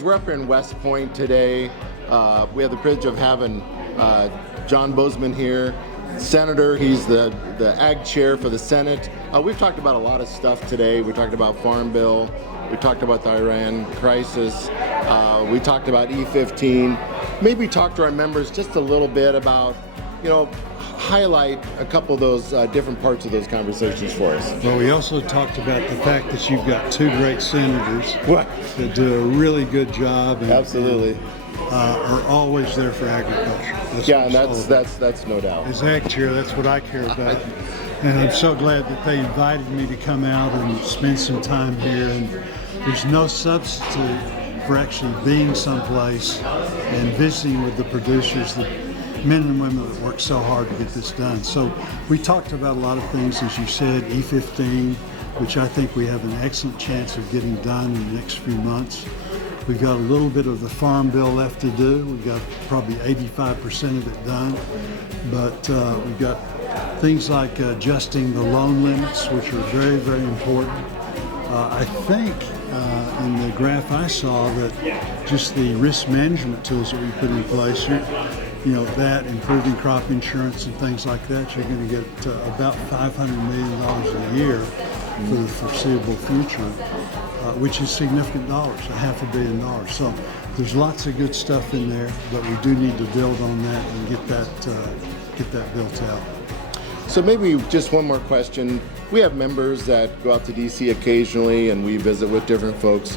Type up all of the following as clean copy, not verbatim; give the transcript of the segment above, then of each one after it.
We're up here in West Point today. We have the privilege of having John Boozman here, Senator. He's the Ag Chair for the Senate. We've talked about a lot of stuff today. We talked about Farm Bill. We talked about the Iran crisis. We talked about E15. Maybe talk to our members just a little bit about, highlight a couple of those different parts of those conversations for us. Well, we also talked about the fact that you've got two great senators What? that do a really good job and, Absolutely. are always there for agriculture. Yeah, and that's no doubt. As Ag Chair, that's what I care about. And I'm so glad that they invited me to come out and spend some time here. And there's no substitute for actually being someplace and visiting with the producers, the men and women that work so hard to get this done. So we talked about a lot of things, as you said, E15, which I think we have an excellent chance of getting done in the next few months. We've got a little bit of the Farm Bill left to do. We've got probably 85% of it done. But we've got things like adjusting the loan limits, which are very, very important. I think in the graph I saw that just the risk management tools that we put in place, that improving crop insurance and things like that, you're going to get about $500 million a year for the foreseeable future, which is significant dollars, $500 million. So there's lots of good stuff in there, but we do need to build on that and get that built out. So maybe just one more question. We have members that go out to DC occasionally and we visit with different folks.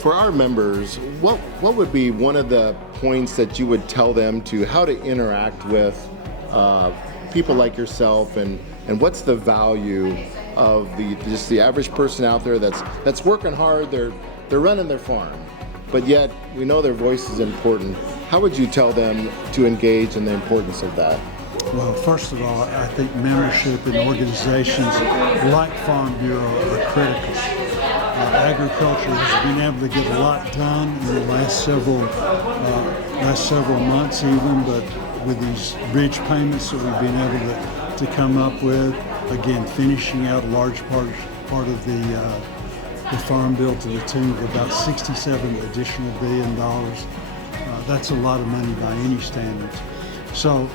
For our members, what would be one of the points that you would tell them to how to interact with people like yourself, and what's the value of the average person out there that's working hard, they're running their farm, but yet we know their voice is important. How would you tell them to engage in the importance of that? Well, first of all, I think membership in organizations like Farm Bureau are critical. Agriculture has been able to get a lot done in the last several months even, but with these bridge payments that we've been able to come up with, again, finishing out a large part of the Farm Bill to the tune of about $67 additional billion. That's a lot of money by any standards. So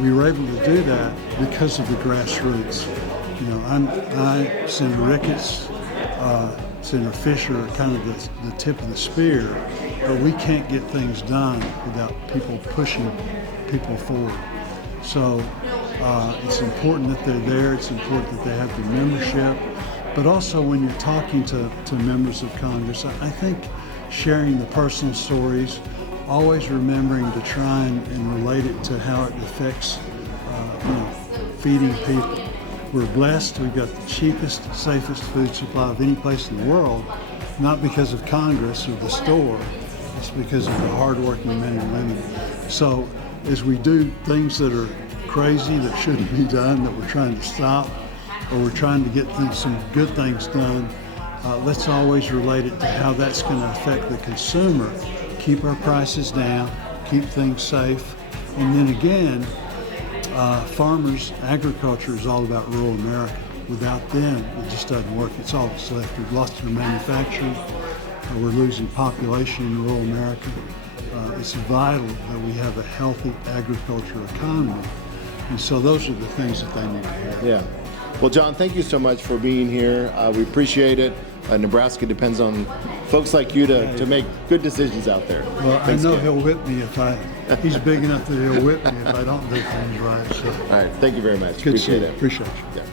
we were able to do that because of the grassroots. I, Senator Ricketts, Senator Fisher are kind of the tip of the spear, but we can't get things done without people pushing people forward. So it's important that they're there, it's important that they have the membership, but also when you're talking to members of Congress, I think sharing the personal stories, always remembering to try and relate it to how it affects feeding people. We're blessed. We've got the cheapest, safest food supply of any place in the world, not because of Congress or the store, it's because of the hardworking men and women. So as we do things that are crazy, that shouldn't be done, that we're trying to stop, or we're trying to get some good things done, let's always relate it to how that's going to affect the consumer, keep our prices down, keep things safe, and then again, farmers, agriculture is all about rural America. Without them, it just doesn't work. It's all that's left. We've lost our manufacturing. We're losing population in rural America. It's vital that we have a healthy agriculture economy. And so those are the things that they need to hear. Yeah. Well, John, thank you so much for being here. We appreciate it. Nebraska depends on folks like you to make good decisions out there. Well, I know he'll whip me he's big enough that he'll whip me if I don't do things right. So. All right, thank you very much. Good Appreciate it. Appreciate you. Yeah.